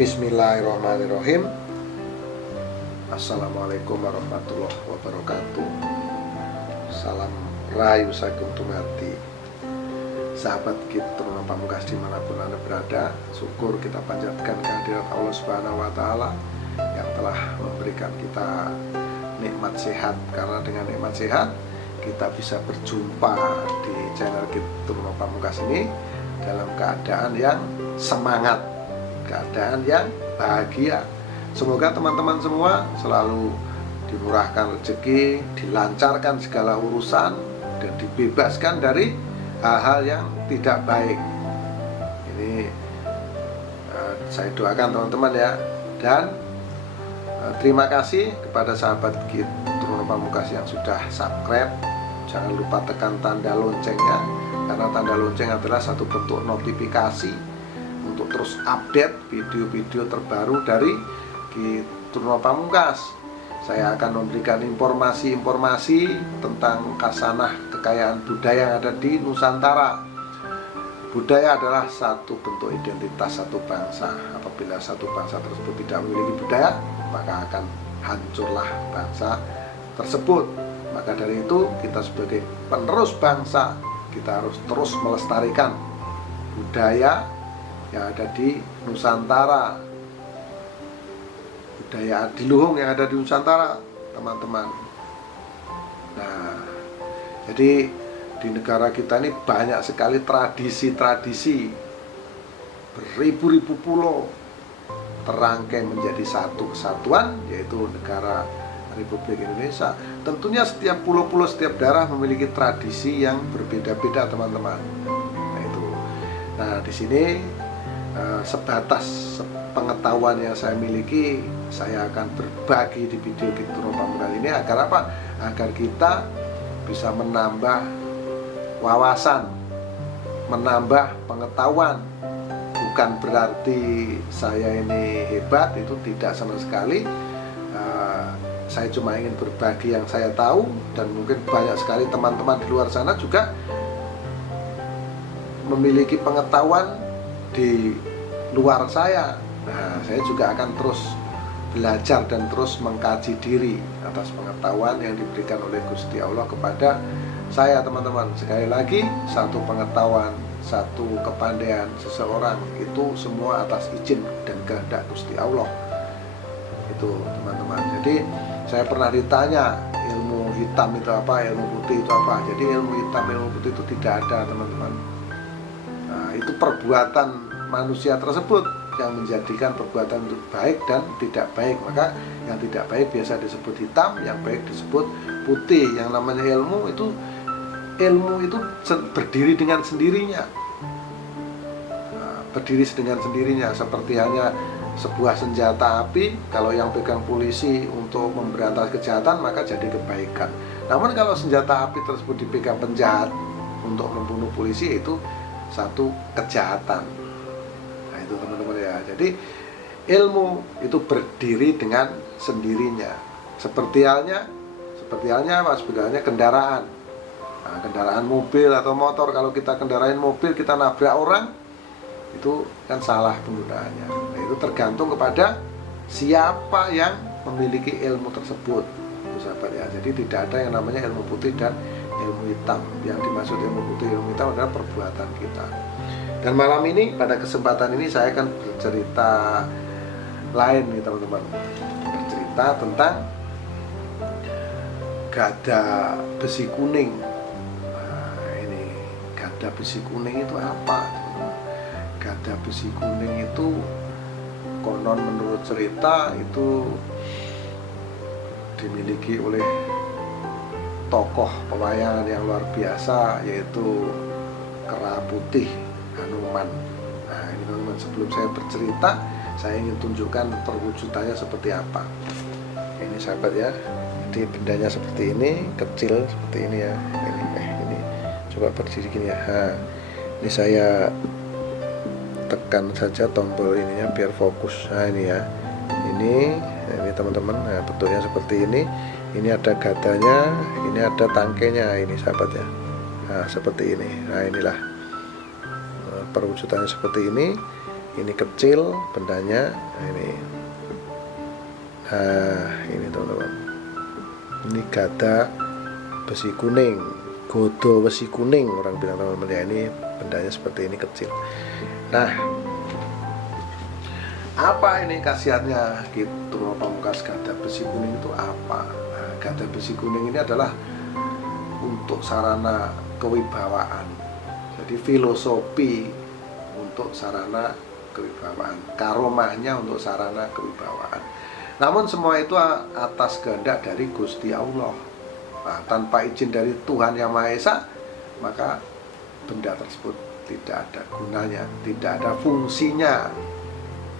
Bismillahirrahmanirrahim. Assalamualaikum warahmatullahi wabarakatuh. Salam rahayu sagung tumati sahabat kita Pamungkas dimanapun Anda berada. Syukur kita panjatkan kehadirat Allah Subhanahu wa Ta'ala yang telah memberikan kita nikmat sehat. Karena dengan nikmat sehat kita bisa berjumpa di channel kita Pamungkas ini dalam keadaan yang semangat, keadaan yang bahagia. Semoga teman-teman semua selalu dimurahkan rezeki, dilancarkan segala urusan, dan dibebaskan dari hal-hal yang tidak baik. Ini saya doakan teman-teman ya. Dan terima kasih kepada sahabat kita Pamungkas yang sudah subscribe. Jangan lupa tekan tanda loncengnya, karena tanda lonceng adalah satu bentuk notifikasi untuk terus update video-video terbaru dari Turno Pamungkas. Saya akan memberikan informasi-informasi tentang khasanah kekayaan budaya yang ada di Nusantara. Budaya adalah satu bentuk identitas satu bangsa. Apabila satu bangsa tersebut tidak memiliki budaya, maka akan hancurlah bangsa tersebut. Maka dari itu, kita sebagai penerus bangsa, kita harus terus melestarikan budaya yang ada di Nusantara, budaya adiluhung yang ada di Nusantara, teman-teman. Nah, jadi di negara kita ini banyak sekali tradisi-tradisi, beribu-ribu pulau terangkai menjadi satu kesatuan, yaitu negara Republik Indonesia. Tentunya setiap pulau-pulau, setiap daerah memiliki tradisi yang berbeda-beda, teman-teman. Nah, itu. Nah, di sini sebatas pengetahuan yang saya miliki, saya akan berbagi di video Turno Pamungkas ini agar apa? Agar kita bisa menambah wawasan, menambah pengetahuan. Bukan berarti saya ini hebat, itu tidak sama sekali. Saya cuma ingin berbagi yang saya tahu, dan mungkin banyak sekali teman-teman di luar sana juga memiliki pengetahuan di luar saya. Nah, saya juga akan terus belajar dan terus mengkaji diri atas pengetahuan yang diberikan oleh Gusti Allah kepada saya, teman-teman. Sekali lagi, satu pengetahuan, satu kepandaian seseorang itu semua atas izin dan kehendak Gusti Allah. Itu, teman-teman. Jadi saya pernah ditanya, ilmu hitam itu apa, ilmu putih itu apa. Jadi ilmu hitam, ilmu putih itu tidak ada, teman-teman. Nah, itu perbuatan manusia tersebut yang menjadikan perbuatan itu baik dan tidak baik. Maka yang tidak baik biasa disebut hitam, yang baik disebut putih. Yang namanya ilmu itu berdiri dengan sendirinya. Nah, berdiri dengan sendirinya, seperti hanya sebuah senjata api. Kalau yang pegang polisi untuk memberantas kejahatan, maka jadi kebaikan. Namun kalau senjata api tersebut dipegang penjahat untuk membunuh polisi, itu satu kejahatan. Nah, itu, teman-teman ya. Jadi ilmu itu berdiri dengan sendirinya. Seperti halnya kendaraan. Nah, kendaraan mobil atau motor, kalau kita kendarain mobil, kita nabrak orang, itu kan salah penggunaannya. Nah, itu tergantung kepada siapa yang memiliki ilmu tersebut, sahabat ya. Jadi tidak ada yang namanya ilmu putih dan ilmu hitam. Yang dimaksud ilmu putih, ilmu hitam adalah perbuatan kita. Dan malam ini, pada kesempatan ini, saya akan bercerita lain nih, teman-teman. Bercerita tentang gada besi kuning. Nah, ini gada besi kuning itu apa? Gada besi kuning itu konon menurut cerita itu dimiliki oleh tokoh pewayangan yang luar biasa, yaitu Kera Putih Hanuman. Nah, ini, teman-teman, sebelum saya bercerita, saya ingin tunjukkan perwujudannya seperti apa. Ini, sahabat ya. Jadi bendanya seperti ini, kecil seperti ini ya. Ini coba berdiri gini ya. Nah, ini saya tekan saja tombol ininya biar fokus. Nah, ini ya, ini teman-teman. Nah, bentuknya seperti ini. Ini ada gadanya, ini ada tangkainya, ini, sahabat ya. Nah, seperti ini. Nah, inilah perwujudannya seperti ini. ini kecil bendanya. Ini teman-teman, ini gada besi kuning, godo besi kuning orang bilang teman-teman ya. Ini bendanya seperti ini, kecil. Nah, apa ini khasiatnya gitu Pamungkas gada besi kuning itu apa? Nah, gada besi kuning ini adalah untuk sarana kewibawaan. Jadi filosofi untuk sarana kewibawaan, karomahnya untuk sarana kewibawaan. Namun semua itu atas kehendak dari Gusti Allah. Nah, tanpa izin dari Tuhan Yang Maha Esa, maka benda tersebut tidak ada gunanya, tidak ada fungsinya.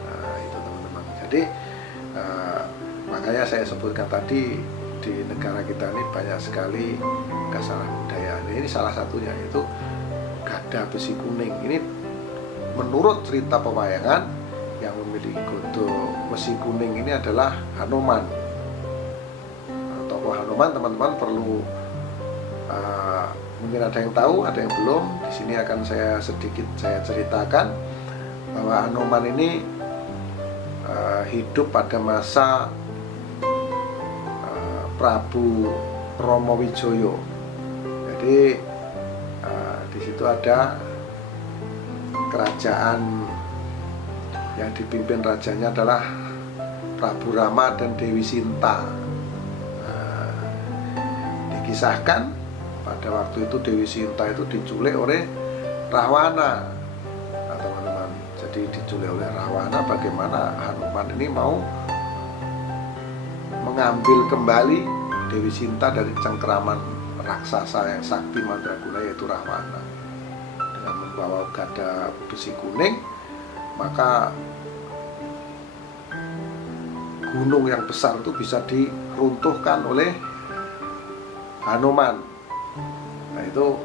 Nah, itu teman-teman. Jadi makanya saya sebutkan tadi, di negara kita ini banyak sekali kesalahbudayaan. Ini salah satunya, yaitu gada besi kuning. Ini menurut cerita pewayangan, yang memiliki godo besi kuning ini adalah Hanuman. Tokoh Hanuman teman-teman perlu mungkin ada yang tahu, ada yang belum. Di sini akan saya sedikit ceritakan bahwa Hanuman ini hidup pada masa Prabu Romowijoyo. Jadi di situ ada kerajaan yang dipimpin rajanya adalah Prabu Rama dan Dewi Sinta. Dikisahkan pada waktu itu Dewi Sinta itu diculik oleh Rahwana. Nah, teman-teman, jadi diculik oleh Rahwana. Bagaimana Hanuman ini mau mengambil kembali Dewi Sinta dari cengkeraman raksasa yang sakti mandraguna, yaitu Rahwana. Dengan membawa gada besi kuning, maka gunung yang besar itu bisa diruntuhkan oleh Hanuman. Nah, itu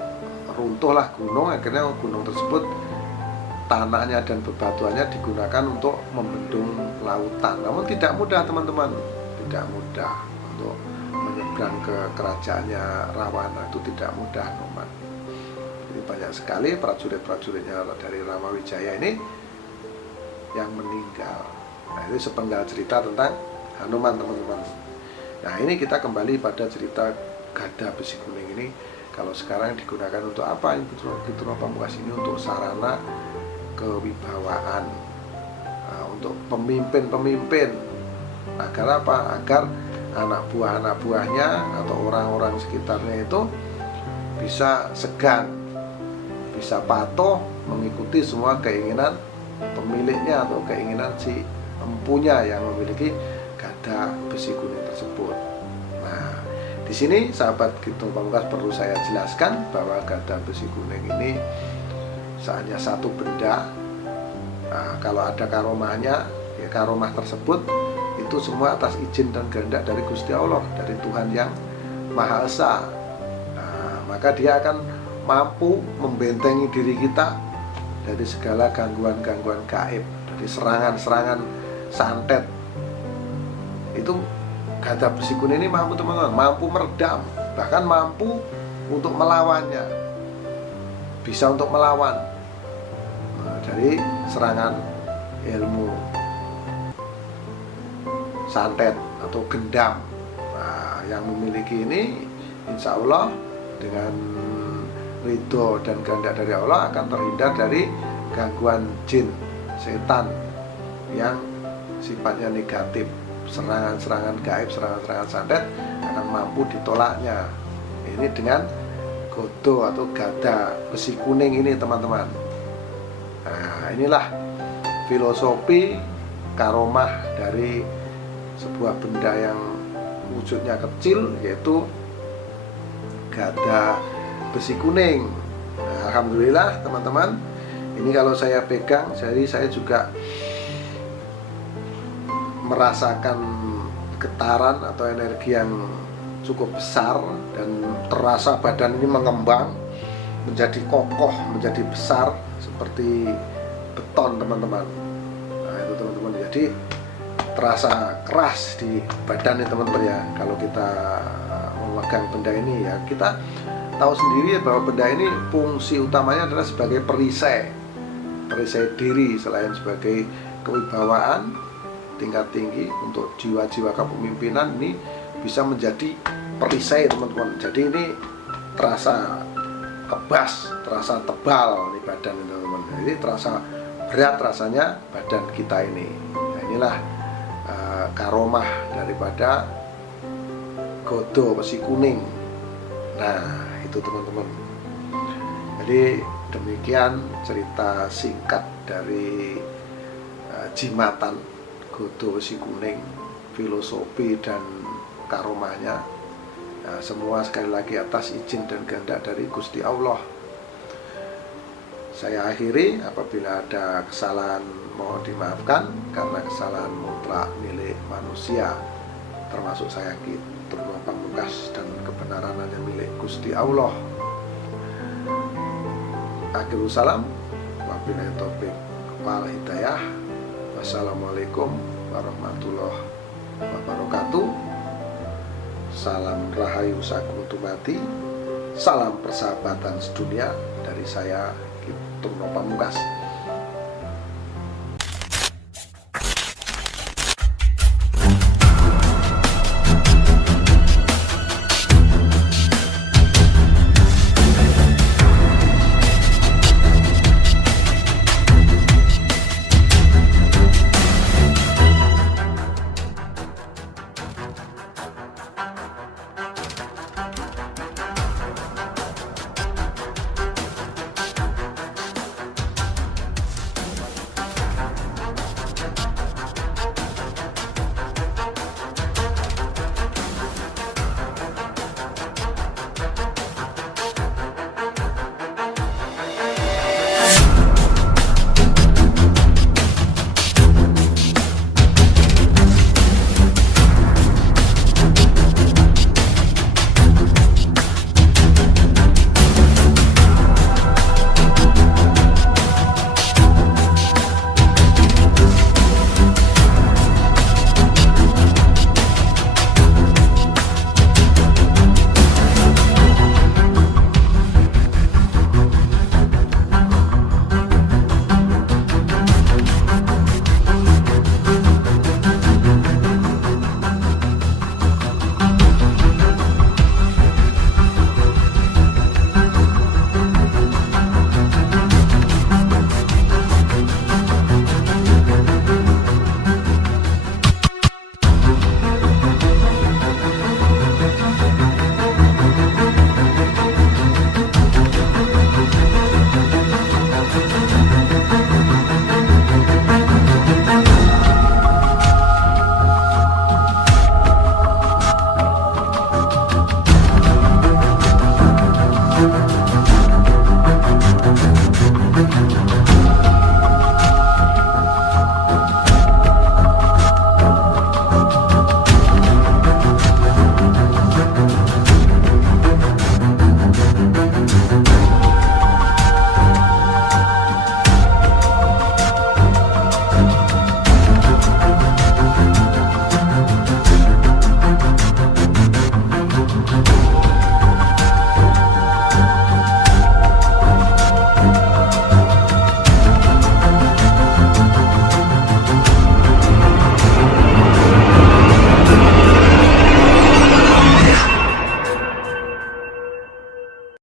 runtuhlah gunung. Akhirnya gunung tersebut, tanahnya dan bebatuannya digunakan untuk membendung lautan. Namun tidak mudah teman-teman, tidak mudah untuk menyeberang ke kerajaannya Rawana. Itu tidak mudah Hanuman. Jadi banyak sekali prajurit-prajuritnya dari Ramawijaya ini yang meninggal. Nah, itu sepenggal cerita tentang Hanuman teman-teman. Nah, ini kita kembali pada cerita gada besi kuning ini. Kalau sekarang digunakan untuk apa? Gitu Pamungkas ini untuk sarana kewibawaan, untuk pemimpin-pemimpin. Agar apa? Agar anak buahnya atau orang-orang sekitarnya itu bisa segan, bisa patuh mengikuti semua keinginan pemiliknya atau keinginan si empunya yang memiliki gada besi kuning tersebut. Nah, di sini sahabat Gitu Pamungkas perlu saya jelaskan bahwa gada besi kuning ini hanya satu benda. Nah, kalau ada karomahnya, ya karomah tersebut itu semua atas izin dan kehendak dari Gusti Allah, dari Tuhan Yang Maha Esa. Nah, maka dia akan mampu membentengi diri kita dari segala gangguan-gangguan gaib, dari serangan-serangan santet. Itu gada besi kuning ini mampu teman-teman, mampu meredam, bahkan mampu untuk melawannya, bisa untuk melawan dari serangan ilmu santet atau gendam. Nah, yang memiliki ini insya Allah dengan ridho dan kehendak dari Allah akan terhindar dari gangguan jin, setan yang sifatnya negatif. Serangan-serangan gaib, serangan-serangan santet akan mampu ditolaknya. Ini dengan godo atau gada besi kuning ini teman-teman. Nah, inilah filosofi karomah dari sebuah benda yang wujudnya kecil, yaitu gada besi kuning. Nah, alhamdulillah teman-teman, ini kalau saya pegang, jadi saya juga merasakan getaran atau energi yang cukup besar, dan terasa badan ini mengembang menjadi kokoh, menjadi besar seperti beton teman-teman. Nah, itu teman-teman, jadi terasa keras di badan nih teman-teman ya. Kalau kita memegang benda ini ya, kita tahu sendiri ya bahwa benda ini fungsi utamanya adalah sebagai perisai perisai diri selain sebagai kewibawaan tingkat tinggi untuk jiwa-jiwa kepemimpinan, ini bisa menjadi perisai teman-teman. Jadi ini terasa kebas, terasa tebal nih badan teman-teman. Jadi terasa berat rasanya badan kita ini. Nah, inilah karomah daripada godo besi kuning. Nah itu teman-teman. Jadi demikian cerita singkat dari jimatan godo besi kuning, filosofi dan karomahnya. Nah, semua sekali lagi atas izin dan kehendak dari Gusti Allah. Saya akhiri, apabila ada kesalahan mohon dimaafkan, karena kesalahan mutlak milik manusia, termasuk saya Turno Pamungkas, dan kebenaran hanya milik Gusti Allah. Akhirul salam, wabillahi taufiq wal hidayah. Wassalamualaikum warahmatullahi wabarakatuh. Salam rahayu sagung tumati, salam persahabatan sedunia dari saya Turno Pamungkas.